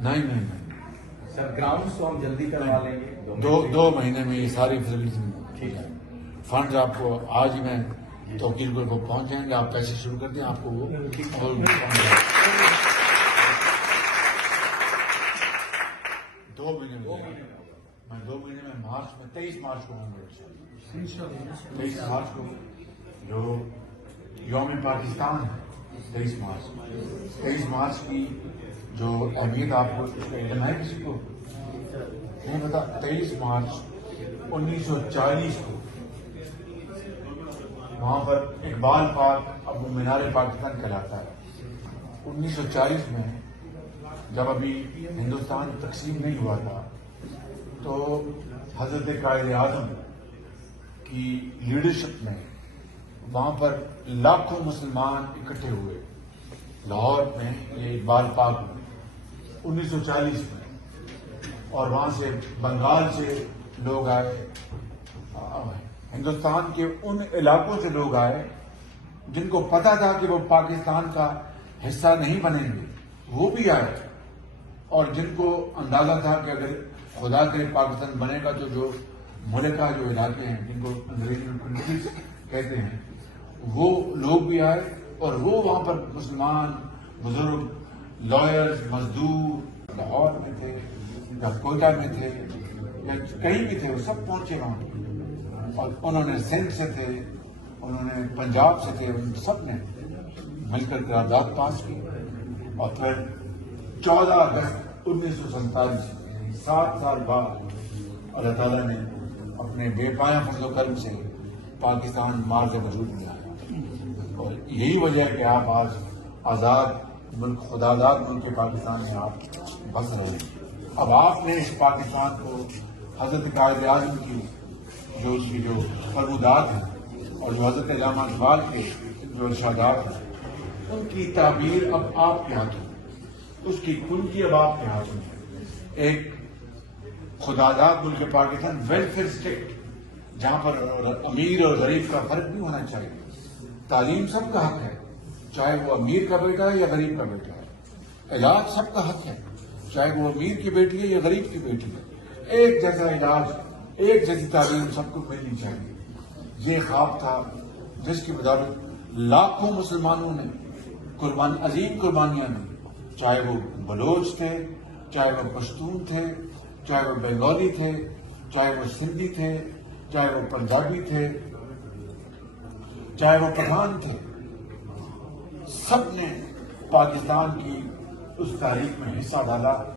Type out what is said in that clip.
نہیں نہیں نہیں سر گراؤنڈس تو ہم جلدی کروا لیں گے، دو مہینے میں یہ ساری فیسلٹیز ٹھیک ہے. فنڈ آپ کو آج ہی میں توقیر کو پہنچ جائیں گے. آپ پیسے شروع کر دیں، آپ کو وہ پہنچ جائیں گے. 2 مہینے میں 2 مہینے میں مارچ میں 23 مارچ کو ہوں گے. 23 مارچ کو جو یوم پاکستان ہے 23 مارچ کی جو اہمیت آپ کو علم ہے کسی کو نہیں پتا. 23 مارچ 1940 کو وہاں پر اقبال پارک اب وہ مینار پاکستان کہلاتا ہے. 1940 میں جب ابھی ہندوستان تقسیم نہیں ہوا تھا تو حضرت قائد اعظم کی لیڈرشپ میں وہاں پر لاکھوں مسلمان اکٹھے ہوئے لاہور میں، یہ اقبال پارک میں 1940 میں. اور وہاں سے بنگال سے لوگ آئے، ہندوستان کے ان علاقوں سے لوگ آئے جن کو پتا تھا کہ وہ پاکستان کا حصہ نہیں بنیں گے، وہ بھی آئے. اور جن کو اندازہ تھا کہ اگر خدا کے پاکستان بنے گا تو جو ملکہ جو علاقے ہیں جن کو انگریزی میں کنٹریز کہتے ہیں وہ لوگ بھی آئے. اور وہ وہاں پر مسلمان بزرگ، لائرز، مزدور لاہور میں تھے یا کوئٹہ میں تھے یا کہیں بھی تھے، وہ سب پہنچے وہاں. اور انہوں نے سندھ سے تھے، انہوں نے پنجاب سے تھے، ان سب نے مل کر قرارداد پاس کی. اور پھر 14 اگست 1947 7 سال بعد اللہ تعالیٰ نے اپنے بے پایہ فضل و کرم سے پاکستان مارز وجود میں آیا. اور یہی وجہ ہے کہ آپ آج آزاد ملک، خداداد ملک کے پاکستان میں آپ بس رہے ہیں. اب آپ نے اس پاکستان کو حضرت قائد اعظم کی جو اس کی جو فرمودات ہیں اور جو حضرت علامہ اقبال کے جو ارشادات ہیں ان کی تعبیر اب آپ کے ہاتھوں میں، اس کی کنجی اب آپ کے ہاتھوں میں. ایک خداداد ملک پاکستان ویلفیئر اسٹیٹ جہاں پر امیر اور غریب کا فرق نہیں ہونا چاہیے. تعلیم سب کا حق ہے، چاہے وہ امیر کا بیٹا ہے یا غریب کا بیٹا ہے. علاج سب کا حق ہے، چاہے وہ امیر کی بیٹی ہے یا غریب کی بیٹی ہے. ایک جیسا علاج، ایک جیسی تعلیم سب کو ملنی چاہیے. یہ خواب تھا جس کی بدولت لاکھوں مسلمانوں نے عظیم قربانیاں دی، چاہے وہ بلوچ تھے، چاہے وہ پشتون تھے، چاہے وہ بنگالی تھے، چاہے وہ سندھی تھے، چاہے وہ پنجابی تھے، چاہے وہ پٹھان تھے. سب نے پاکستان کی اس تاریخ میں حصہ ڈالا.